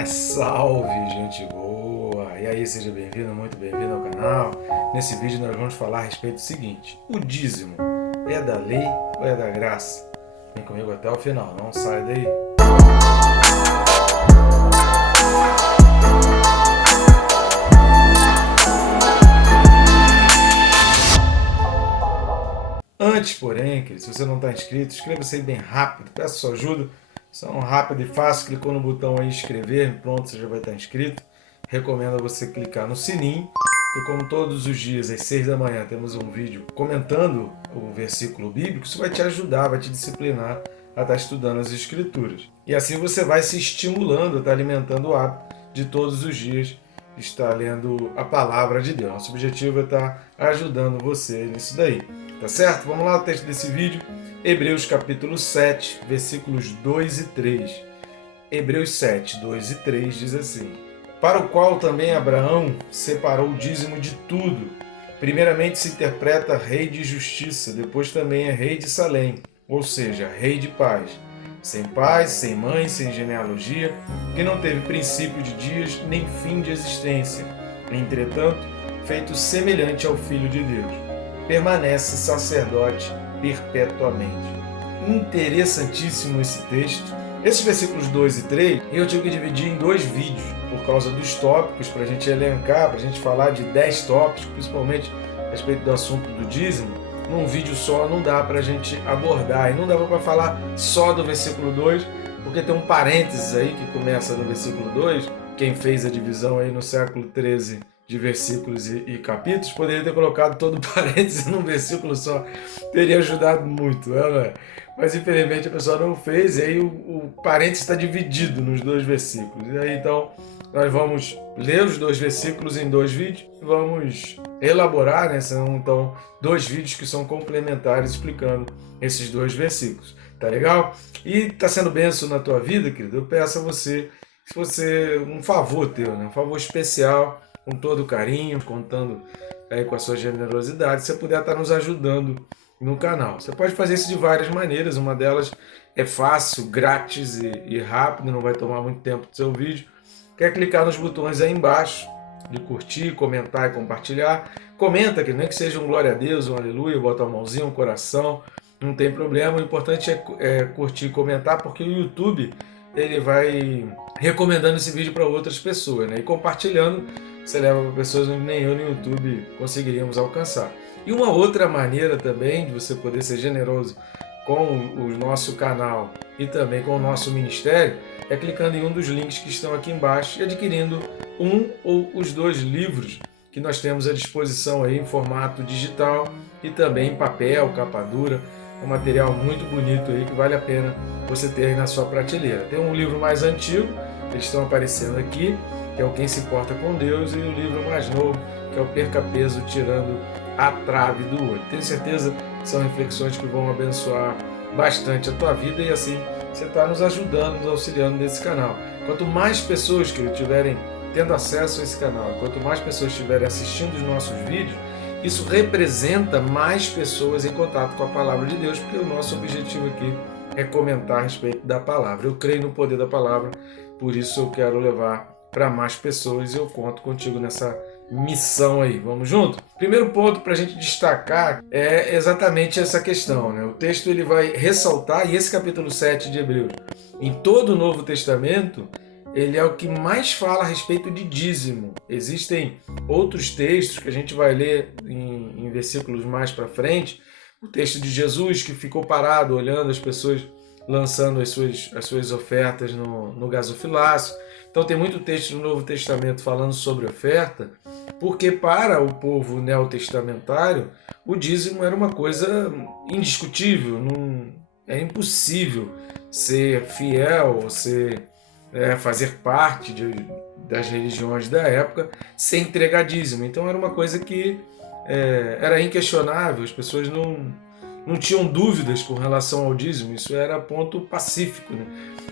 Mas salve, gente boa! E aí, seja bem-vindo, muito bem-vindo ao canal. Nesse vídeo nós vamos falar a respeito do seguinte: o dízimo é da lei ou é da graça? Vem comigo até o final, não sai daí. Antes, porém, querido, se você não está inscrito, inscreva-se aí bem rápido, peço sua ajuda. São rápido e fácil, clicou no botão aí inscrever, pronto, você já vai estar inscrito. Recomendo a você clicar no sininho, porque como todos os dias às 6 da manhã temos um vídeo comentando o versículo bíblico, isso vai te ajudar, vai te disciplinar a estar estudando as escrituras. E assim você vai se estimulando, a estar alimentando o hábito de todos os dias estar lendo a palavra de Deus. Nosso objetivo é estar ajudando você nisso daí. Tá certo? Vamos lá, o texto desse vídeo. Hebreus capítulo 7, versículos 2 e 3. Hebreus 7, 2 e 3 diz assim: para o qual também Abraão separou o dízimo de tudo. Primeiramente se interpreta rei de justiça, depois também é rei de Salém, ou seja, rei de paz. Sem pai, sem mãe, sem genealogia, que não teve princípio de dias, nem fim de existência. Entretanto, feito semelhante ao Filho de Deus, permanece sacerdote perpetuamente. Interessantíssimo esse texto. Esses versículos 2 e 3, eu tive que dividir em dois vídeos, por causa dos tópicos, para a gente elencar, para a gente falar de 10 tópicos, principalmente a respeito do assunto do dízimo. Num vídeo só não dá para a gente abordar, e não dá para falar só do versículo 2, porque tem um parênteses aí que começa no versículo 2, quem fez a divisão aí no século 13 de versículos e capítulos, poderia ter colocado todo o parênteses num versículo só, teria ajudado muito, né? Mas infelizmente a pessoa não fez, e aí o parênteses está dividido nos dois versículos. E aí então nós vamos ler os dois versículos em dois vídeos e vamos elaborar, né? São então dois vídeos que são complementares explicando esses dois versículos. Tá legal? E tá sendo bênção na tua vida, querido? Eu peço a você, se você, um favor teu, né? Um favor especial, com todo carinho, contando aí com a sua generosidade, se você puder estar nos ajudando no canal. Você pode fazer isso de várias maneiras, uma delas é fácil, grátis e rápido, não vai tomar muito tempo do seu vídeo. Quer clicar nos botões aí embaixo, de curtir, comentar e compartilhar. Comenta, que nem que seja um glória a Deus, um aleluia, bota a mãozinha, um coração, não tem problema. O importante é curtir e comentar, porque o YouTube ele vai recomendando esse vídeo para outras pessoas, né? E compartilhando, você leva para pessoas onde nem eu nem o YouTube conseguiríamos alcançar. E uma outra maneira também de você poder ser generoso com o nosso canal e também com o nosso ministério é clicando em um dos links que estão aqui embaixo e adquirindo um ou os dois livros que nós temos à disposição aí em formato digital e também em papel, capa dura, um material muito bonito aí que vale a pena você ter aí na sua prateleira. Tem um livro mais antigo, eles estão aparecendo aqui, que é o Quem se Importa com Deus, e o livro mais novo, que é o Perca Peso Tirando a Trave do Olho. Tenho certeza que são reflexões que vão abençoar bastante a tua vida e assim você está nos ajudando, nos auxiliando nesse canal. Quanto mais pessoas que estiverem tendo acesso a esse canal, quanto mais pessoas estiverem assistindo os nossos vídeos, isso representa mais pessoas em contato com a Palavra de Deus, porque o nosso objetivo aqui é comentar a respeito da Palavra. Eu creio no poder da Palavra, por isso eu quero levar para mais pessoas e eu conto contigo nessa missão aí. Vamos junto? Primeiro ponto para a gente destacar é exatamente essa questão, né? O texto ele vai ressaltar, e esse capítulo 7 de Hebreus, em todo o Novo Testamento, ele é o que mais fala a respeito de dízimo. Existem outros textos que a gente vai ler em versículos mais para frente. O texto de Jesus, que ficou parado olhando as pessoas lançando as suas ofertas no gasofilácio. Então tem muito texto no Novo Testamento falando sobre oferta, porque para o povo neotestamentário o dízimo era uma coisa indiscutível, é impossível ser fiel, fazer parte das religiões da época sem entregar dízimo. Então era uma coisa que era inquestionável, as pessoas não tinham dúvidas com relação ao dízimo, isso era ponto pacífico, né?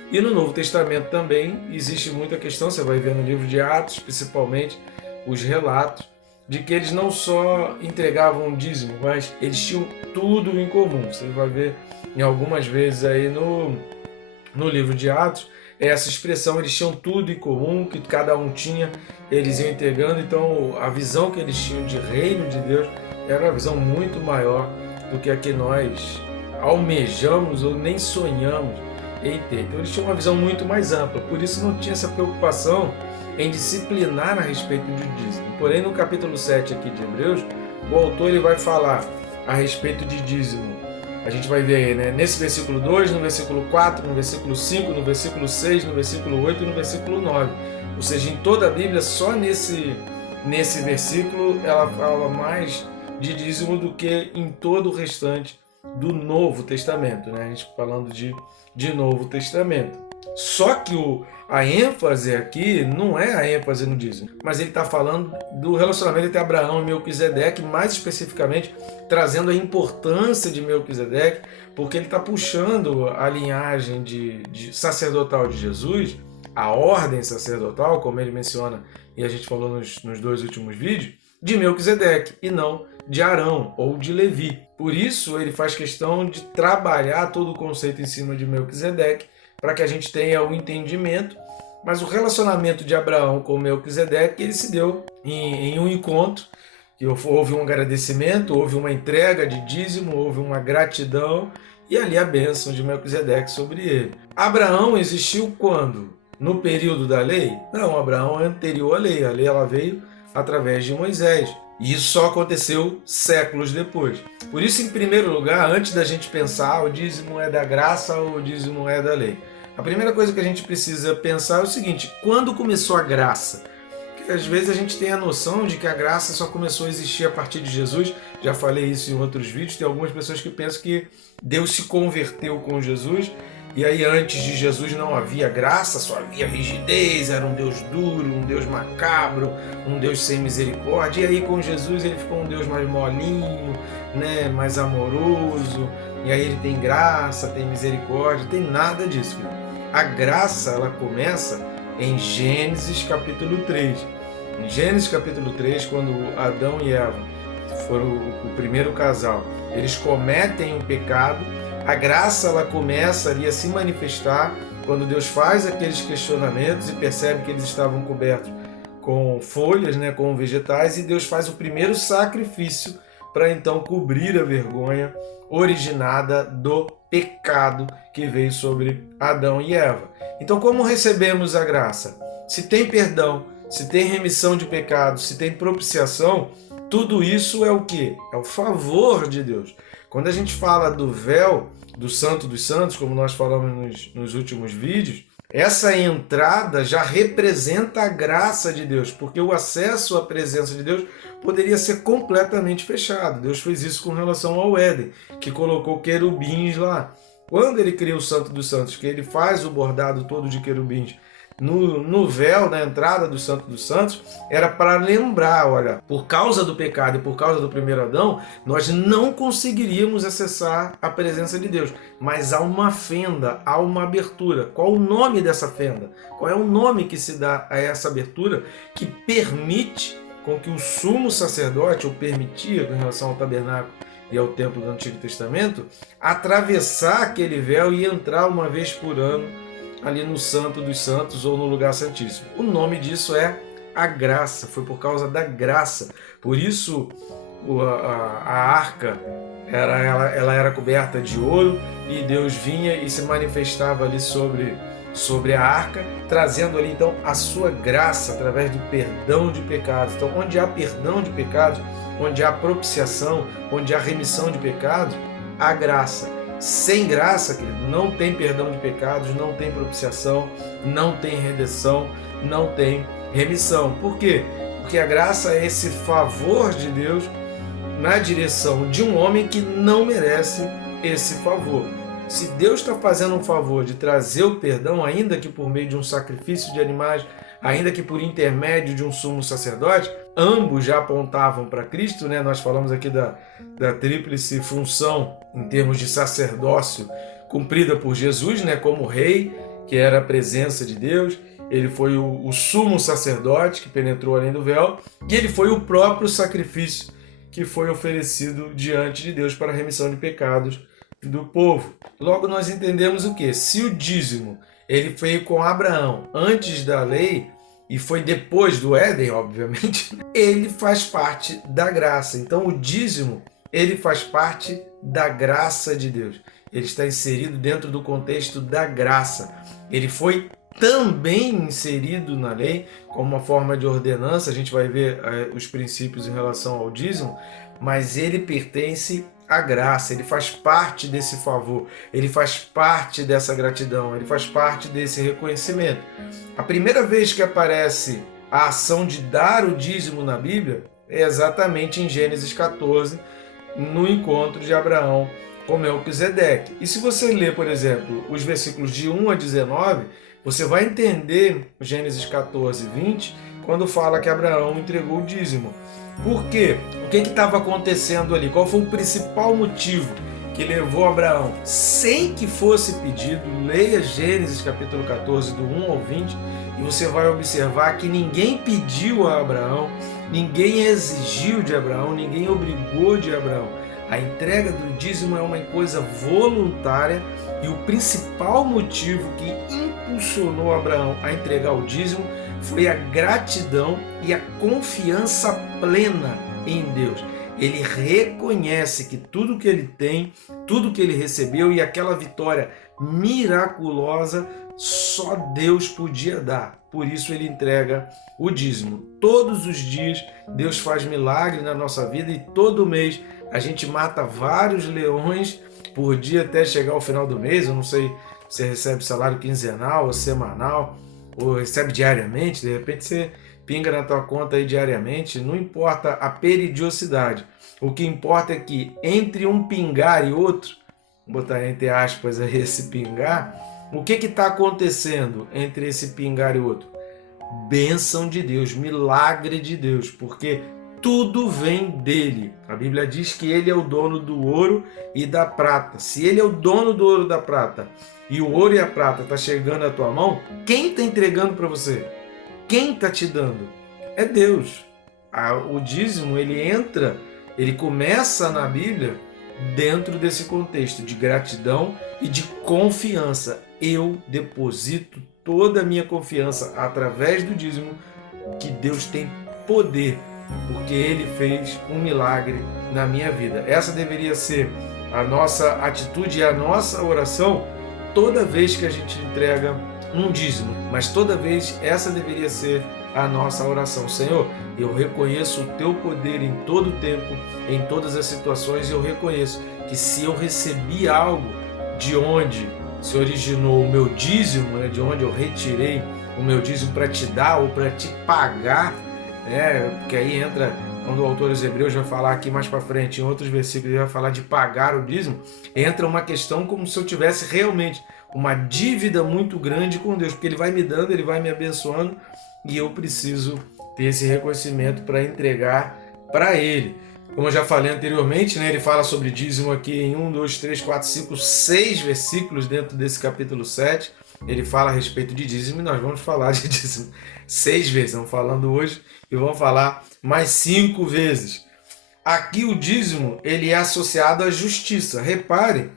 E no Novo Testamento também existe muita questão, você vai ver no livro de Atos, principalmente, os relatos de que eles não só entregavam o dízimo, mas eles tinham tudo em comum. Você vai ver em algumas vezes aí no livro de Atos essa expressão, eles tinham tudo em comum, que cada um tinha, eles iam integrando, então a visão que eles tinham de reino de Deus era uma visão muito maior do que a que nós almejamos ou nem sonhamos em ter. Então eles tinham uma visão muito mais ampla, por isso não tinha essa preocupação em disciplinar a respeito do dízimo. Porém, no capítulo 7 aqui de Hebreus, o autor ele vai falar a respeito de dízimo. A gente vai ver aí, né? Nesse versículo 2, no versículo 4, no versículo 5, no versículo 6, no versículo 8 e no versículo 9. Ou seja, em toda a Bíblia, só nesse versículo, ela fala mais de dízimo do que em todo o restante do Novo Testamento, né? A gente falando de Novo Testamento. Só que a ênfase aqui não é a ênfase no dízimo, mas ele está falando do relacionamento entre Abraão e Melquisedeque, mais especificamente trazendo a importância de Melquisedeque, porque ele está puxando a linhagem de sacerdotal de Jesus, a ordem sacerdotal, como ele menciona e a gente falou nos dois últimos vídeos, de Melquisedeque e não de Arão ou de Levi. Por isso ele faz questão de trabalhar todo o conceito em cima de Melquisedeque, para que a gente tenha o entendimento, mas o relacionamento de Abraão com Melquisedeque, ele se deu em um encontro, que houve um agradecimento, houve uma entrega de dízimo, houve uma gratidão, e ali a bênção de Melquisedeque sobre ele. Abraão existiu quando? No período da lei? Não, Abraão é anterior à lei, a lei ela veio através de Moisés. E isso só aconteceu séculos depois. Por isso, em primeiro lugar, antes da gente pensar o dízimo é da graça ou o dízimo é da lei, a primeira coisa que a gente precisa pensar é o seguinte: quando começou a graça? Porque às vezes a gente tem a noção de que a graça só começou a existir a partir de Jesus. Já falei isso em outros vídeos. Tem algumas pessoas que pensam que Deus se converteu com Jesus, e aí antes de Jesus não havia graça, só havia rigidez, era um Deus duro, um Deus macabro, um Deus sem misericórdia. E aí com Jesus ele ficou um Deus mais molinho, né, mais amoroso, e aí ele tem graça, tem misericórdia, tem nada disso. A graça ela começa em Gênesis capítulo 3. Em Gênesis capítulo 3, quando Adão e Eva foram o primeiro casal, eles cometem um pecado. A graça ela começa ali a se manifestar quando Deus faz aqueles questionamentos e percebe que eles estavam cobertos com folhas, né, com vegetais, e Deus faz o primeiro sacrifício para então cobrir a vergonha originada do pecado que veio sobre Adão e Eva. Então, como recebemos a graça? Se tem perdão, se tem remissão de pecados, se tem propiciação, tudo isso é o quê? É o favor de Deus. Quando a gente fala do véu, do Santo dos Santos, como nós falamos nos últimos vídeos, essa entrada já representa a graça de Deus, porque o acesso à presença de Deus poderia ser completamente fechado. Deus fez isso com relação ao Éden, que colocou querubins lá. Quando ele cria o Santo dos Santos, que ele faz o bordado todo de querubins no véu, na entrada do Santo dos Santos, era para lembrar, olha, por causa do pecado e por causa do primeiro Adão, nós não conseguiríamos acessar a presença de Deus, mas há uma fenda, há uma abertura. Qual o nome dessa fenda? Qual é o nome que se dá a essa abertura que permite com que o sumo sacerdote, ou permitia com relação ao tabernáculo e ao templo do Antigo Testamento, atravessar aquele véu e entrar uma vez por ano ali no Santo dos Santos ou no lugar santíssimo? O nome disso é a graça, foi por causa da graça. Por isso a arca ela era coberta de ouro e Deus vinha e se manifestava ali sobre a arca, trazendo ali então a sua graça através do perdão de pecados. Então, onde há perdão de pecados, onde há propiciação, onde há remissão de pecados, há graça. Sem graça, querido, não tem perdão de pecados, não tem propiciação, não tem redenção, não tem remissão. Por quê? Porque a graça é esse favor de Deus na direção de um homem que não merece esse favor. Se Deus está fazendo um favor de trazer o perdão, ainda que por meio de um sacrifício de animais, ainda que por intermédio de um sumo sacerdote, ambos já apontavam para Cristo, né? Nós falamos aqui da tríplice função em termos de sacerdócio cumprida por Jesus, né? Como rei, que era a presença de Deus. Ele foi o sumo sacerdote que penetrou além do véu, e ele foi o próprio sacrifício que foi oferecido diante de Deus para a remissão de pecados do povo. Logo nós entendemos o quê? Se o dízimo ele veio com Abraão antes da lei e foi depois do Éden, obviamente. Ele faz parte da graça. Então o dízimo, ele faz parte da graça de Deus. Ele está inserido dentro do contexto da graça. Ele foi também inserido na lei como uma forma de ordenança. A gente vai ver os princípios em relação ao dízimo, mas ele pertence à graça, ele faz parte desse favor, ele faz parte dessa gratidão, ele faz parte desse reconhecimento. A primeira vez que aparece a ação de dar o dízimo na Bíblia é exatamente em Gênesis 14, no encontro de Abraão com Melquisedeque. E se você ler, por exemplo, os versículos de 1 a 19, você vai entender Gênesis 14, 20, quando fala que Abraão entregou o dízimo. Por quê? O que estava acontecendo ali? Qual foi o principal motivo que levou Abraão, sem que fosse pedido? Leia Gênesis capítulo 14, do 1 ao 20, e você vai observar que ninguém pediu a Abraão, ninguém exigiu de Abraão, ninguém obrigou de Abraão. A entrega do dízimo é uma coisa voluntária, e o principal motivo que impulsionou Abraão a entregar o dízimo foi a gratidão e a confiança plena em Deus. Ele reconhece que tudo que ele tem, tudo que ele recebeu e aquela vitória miraculosa, só Deus podia dar. Por isso ele entrega o dízimo. Todos os dias Deus faz milagre na nossa vida e todo mês a gente mata vários leões por dia até chegar ao final do mês. Eu não sei se você recebe salário quinzenal ou semanal, ou recebe diariamente, de repente você pinga na tua conta aí diariamente, não importa a periodicidade. O que importa é que entre um pingar e outro, vou botar entre aspas aí esse pingar, o que está acontecendo entre esse pingar e outro? Bênção de Deus, milagre de Deus, porque tudo vem dele. A Bíblia diz que ele é o dono do ouro e da prata. Se ele é o dono do ouro e da prata, e o ouro e a prata está chegando à tua mão, quem está entregando para você? Quem está te dando? É Deus. O dízimo, ele começa na Bíblia dentro desse contexto de gratidão e de confiança. Eu deposito toda a minha confiança através do dízimo que Deus tem poder, porque Ele fez um milagre na minha vida. Essa deveria ser a nossa atitude e a nossa oração toda vez que a gente entrega um dízimo, mas toda vez essa deveria ser a nossa oração. Senhor, eu reconheço o Teu poder em todo o tempo, em todas as situações, e eu reconheço que se eu recebi algo de onde se originou o meu dízimo, de onde eu retirei o meu dízimo para te dar ou para te pagar, porque aí entra, quando o autor dos Hebreus vai falar aqui mais para frente, em outros versículos ele vai falar de pagar o dízimo, entra uma questão como se eu tivesse realmente uma dívida muito grande com Deus, porque Ele vai me dando, Ele vai me abençoando, e eu preciso ter esse reconhecimento para entregar para Ele. Como eu já falei anteriormente, ele fala sobre dízimo aqui em 1, 2, 3, 4, 5, 6 versículos dentro desse capítulo 7. Ele fala a respeito de dízimo e nós vamos falar de dízimo 6 vezes. Estamos falando hoje e vamos falar mais 5 vezes. Aqui o dízimo ele é associado à justiça. Repare,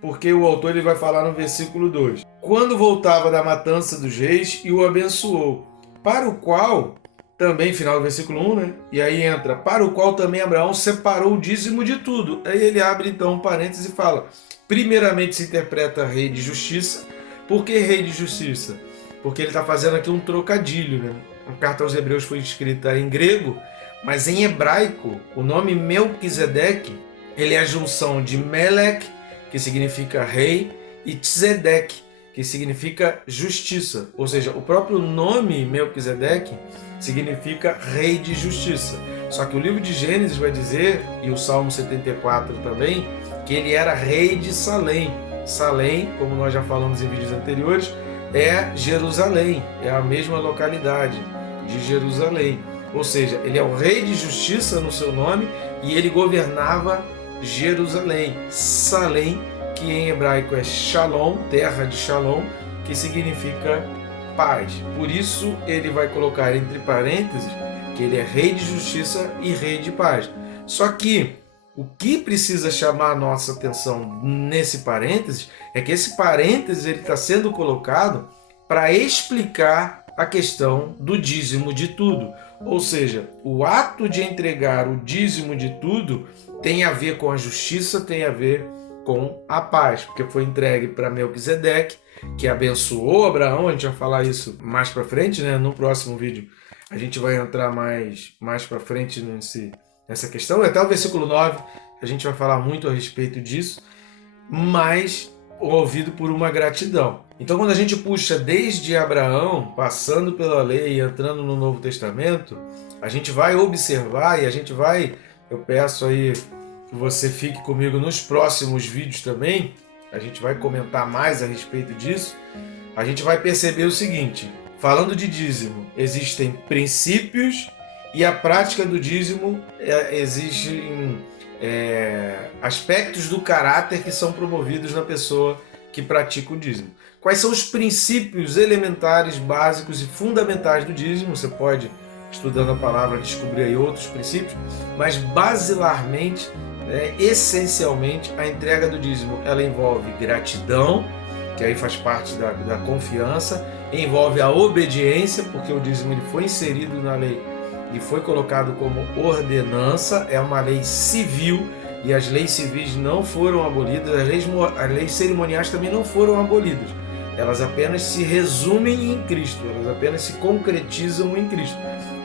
porque o autor ele vai falar no versículo 2. Quando voltava da matança dos reis e o abençoou, para o qual... Também, final do versículo 1, E aí entra, para o qual também Abraão separou o dízimo de tudo. Aí ele abre então um parênteses e fala, primeiramente se interpreta rei de justiça. Por que rei de justiça? Porque ele está fazendo aqui um trocadilho, A carta aos Hebreus foi escrita em grego, mas em hebraico, o nome Melquisedeque, ele é a junção de Melech, que significa rei, e Tzedek, que significa justiça. Ou seja, o próprio nome Melquisedeque significa rei de justiça. Só que o livro de Gênesis vai dizer, e o Salmo 74 também, que ele era rei de Salém. Salém, como nós já falamos em vídeos anteriores, é Jerusalém, é a mesma localidade de Jerusalém. Ou seja, ele é o rei de justiça no seu nome e ele governava Jerusalém. Salém, que em hebraico é Shalom, terra de Shalom, que significa paz. Por isso ele vai colocar entre parênteses que ele é rei de justiça e rei de paz. Só que O que precisa chamar a nossa atenção nesse parênteses é que esse parênteses ele está sendo colocado para explicar a questão do dízimo de tudo. Ou seja, o ato de entregar o dízimo de tudo tem a ver com a justiça, tem a ver com a paz, porque foi entregue para Melquisedeque, que abençoou Abraão. A gente vai falar isso mais para frente, né? No próximo vídeo a gente vai entrar mais para frente nessa questão. Até o versículo 9 a gente vai falar muito a respeito disso, mas movido por uma gratidão. Então, quando a gente puxa desde Abraão, passando pela lei e entrando no Novo Testamento, a gente vai observar e a gente vai, eu peço aí que você fique comigo nos próximos vídeos também, a gente vai comentar mais a respeito disso, a gente vai perceber o seguinte: falando de dízimo, existem princípios e a prática do dízimo existem aspectos do caráter que são promovidos na pessoa que pratica o dízimo. Quais são os princípios elementares, básicos e fundamentais do dízimo? Você pode, estudando a palavra, descobrir aí outros princípios, mas basilarmente, essencialmente, a entrega do dízimo ela envolve gratidão, que aí faz parte da confiança, envolve a obediência, porque o dízimo ele foi inserido na lei e foi colocado como ordenança, é uma lei civil, e as leis civis não foram abolidas, as leis cerimoniais também não foram abolidas. Elas apenas se resumem em Cristo, elas apenas se concretizam em Cristo.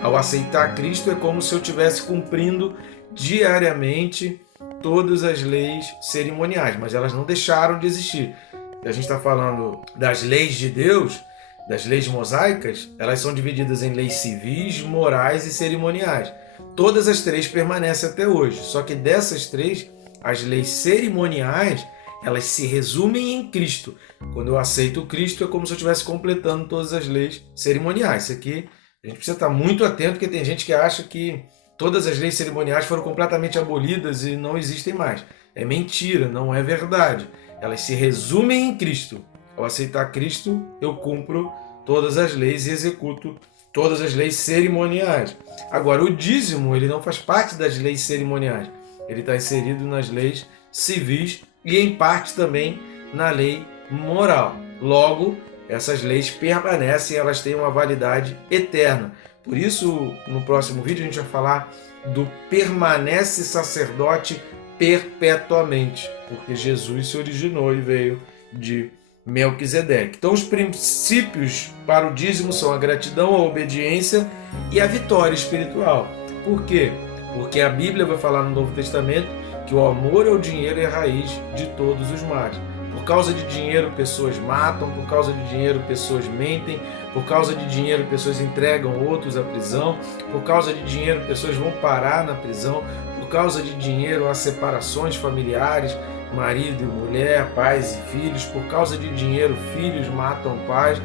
Ao aceitar Cristo é como se eu estivesse cumprindo diariamente todas as leis cerimoniais, mas elas não deixaram de existir. A gente está falando das leis de Deus, das leis mosaicas, elas são divididas em leis civis, morais e cerimoniais. Todas as três permanecem até hoje, só que dessas três, as leis cerimoniais, elas se resumem em Cristo. Quando eu aceito Cristo, é como se eu estivesse completando todas as leis cerimoniais. Isso aqui, a gente precisa estar muito atento, porque tem gente que acha que todas as leis cerimoniais foram completamente abolidas e não existem mais. É mentira, não é verdade. Elas se resumem em Cristo. Ao aceitar Cristo, eu cumpro todas as leis e executo todas as leis cerimoniais. Agora, o dízimo, ele não faz parte das leis cerimoniais. Ele está inserido nas leis civis e, em parte, também na lei moral. Logo, essas leis permanecem, elas têm uma validade eterna. Por isso, no próximo vídeo, a gente vai falar do permanece sacerdote perpetuamente, porque Jesus se originou e veio de Melquisedeque. Então, os princípios para o dízimo são a gratidão, a obediência e a vitória espiritual. Por quê? Porque a Bíblia vai falar no Novo Testamento que o amor ao dinheiro é a raiz de todos os males. Por causa de dinheiro, pessoas matam, por causa de dinheiro, pessoas mentem, por causa de dinheiro, pessoas entregam outros à prisão, por causa de dinheiro, pessoas vão parar na prisão, por causa de dinheiro, há separações familiares, marido e mulher, pais e filhos, por causa de dinheiro, filhos matam pais,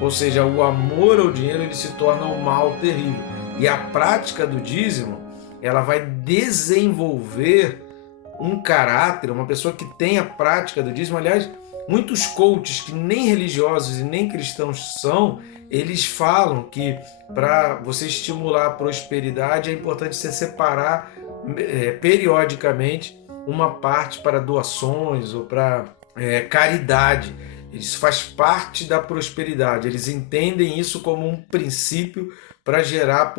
ou seja, o amor ao dinheiro ele se torna um mal terrível. E a prática do dízimo, ela vai desenvolver um caráter, uma pessoa que tem a prática do dízimo. Aliás, muitos coaches que nem religiosos e nem cristãos são, eles falam que para você estimular a prosperidade é importante você separar periodicamente uma parte para doações ou para caridade. Isso faz parte da prosperidade. Eles entendem isso como um princípio para gerar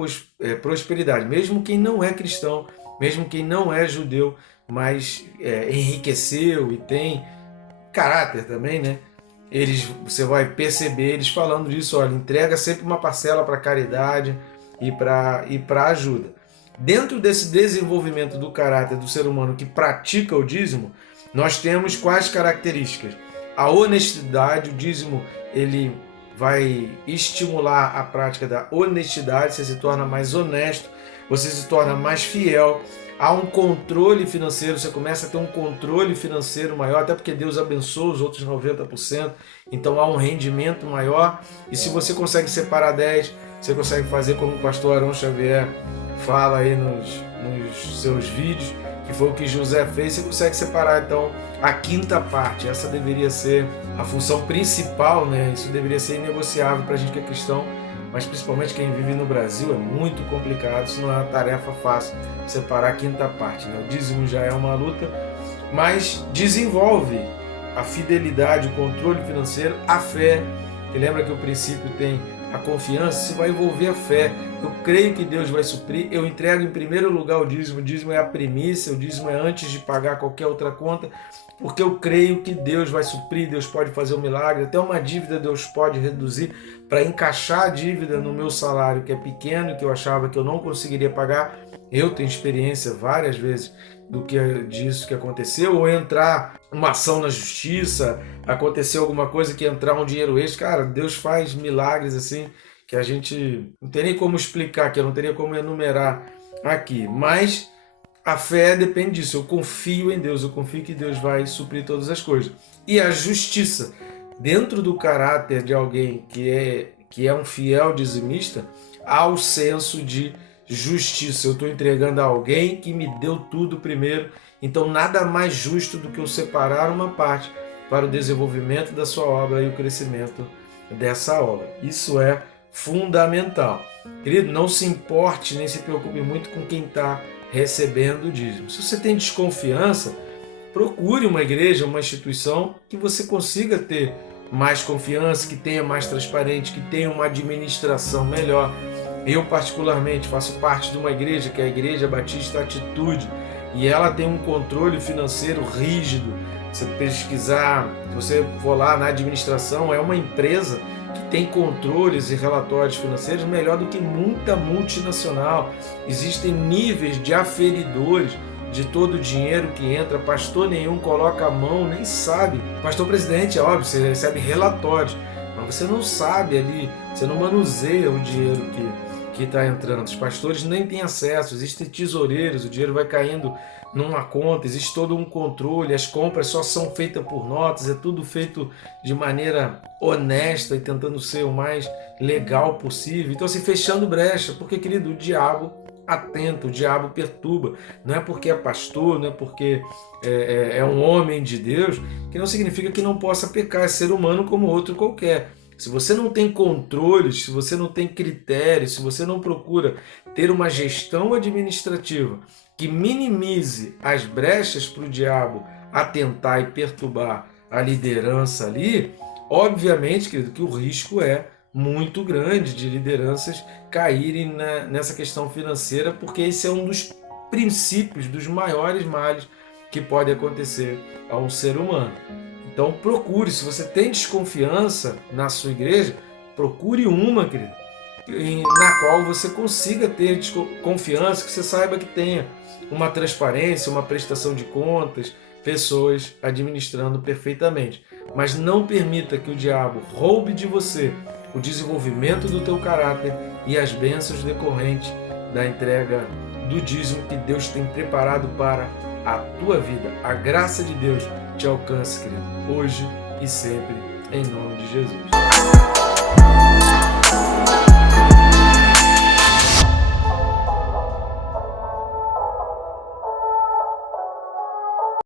prosperidade. Mesmo quem não é cristão, mesmo quem não é judeu, mas enriqueceu e tem caráter também, né? Você vai perceber eles falando disso, olha, entrega sempre uma parcela para caridade e para ajuda. Dentro desse desenvolvimento do caráter do ser humano que pratica o dízimo, nós temos quais características? A honestidade, o dízimo ele vai estimular a prática da honestidade, você se torna mais honesto, você se torna mais fiel. Há um controle financeiro, você começa a ter um controle financeiro maior, até porque Deus abençoa os outros 90%, então há um rendimento maior. E se você consegue separar 10%, você consegue fazer como o pastor Arão Xavier fala aí nos seus vídeos, que foi o que José fez, você consegue separar então a quinta parte. Essa deveria ser a função principal, né? Isso deveria ser inegociável para a gente que é cristão, mas principalmente quem vive no Brasil é muito complicado, isso não é uma tarefa fácil, separar a quinta parte, né? O dízimo já é uma luta, mas desenvolve a fidelidade, o controle financeiro, a fé, que lembra que o princípio tem a confiança, se vai envolver a fé. Eu creio que Deus vai suprir, eu entrego em primeiro lugar o dízimo é a primícia, o dízimo é antes de pagar qualquer outra conta, porque eu creio que Deus vai suprir, Deus pode fazer um milagre, até uma dívida Deus pode reduzir para encaixar a dívida no meu salário, que é pequeno, que eu achava que eu não conseguiria pagar. Eu tenho experiência várias vezes disso que aconteceu, ou entrar uma ação na justiça, acontecer alguma coisa que entrar um dinheiro extra. Cara, Deus faz milagres assim, que a gente não tem nem como explicar, que eu não teria como enumerar aqui, mas a fé depende disso. Eu confio em Deus, eu confio que Deus vai suprir todas as coisas. E a justiça, dentro do caráter de alguém que é um fiel dizimista, há o senso de justiça. Eu estou entregando a alguém que me deu tudo primeiro, então nada mais justo do que eu separar uma parte para o desenvolvimento da sua obra e o crescimento dessa obra. Isso é fundamental. Querido, não se importe nem se preocupe muito com quem está recebendo o dízimo. Se você tem desconfiança, procure uma igreja, uma instituição que você consiga ter mais confiança, que tenha mais transparente, que tenha uma administração melhor. Eu particularmente faço parte de uma igreja que é a Igreja Batista Atitude, e ela tem um controle financeiro rígido. Se você pesquisar, se você for lá na administração, é uma empresa que tem controles e relatórios financeiros melhor do que muita multinacional. Existem níveis de aferidores de todo o dinheiro que entra, pastor nenhum coloca a mão, nem sabe. Pastor presidente, é óbvio, você recebe relatórios, mas você não sabe ali, você não manuseia o dinheiro que está entrando. Os pastores nem têm acesso, existem tesoureiros, o dinheiro vai caindo numa conta, existe todo um controle, as compras só são feitas por notas, é tudo feito de maneira honesta e tentando ser o mais legal possível. Então assim, fechando brecha, porque querido, o diabo atenta, o diabo perturba. Não é porque é pastor, não é porque é um homem de Deus, que não significa que não possa pecar, é ser humano como outro qualquer. Se você não tem controles, se você não tem critérios, se você não procura ter uma gestão administrativa que minimize as brechas para o diabo atentar e perturbar a liderança ali, obviamente, querido, que o risco é muito grande de lideranças caírem nessa questão financeira, porque esse é um dos princípios, dos maiores males que pode acontecer a um ser humano. Então procure, se você tem desconfiança na sua igreja, procure uma, querido, na qual você consiga ter confiança, que você saiba que tenha uma transparência, uma prestação de contas, pessoas administrando perfeitamente. Mas não permita que o diabo roube de você o desenvolvimento do teu caráter e as bênçãos decorrentes da entrega do dízimo que Deus tem preparado para a tua vida. A graça de Deus te alcance, querido, hoje e sempre, em nome de Jesus.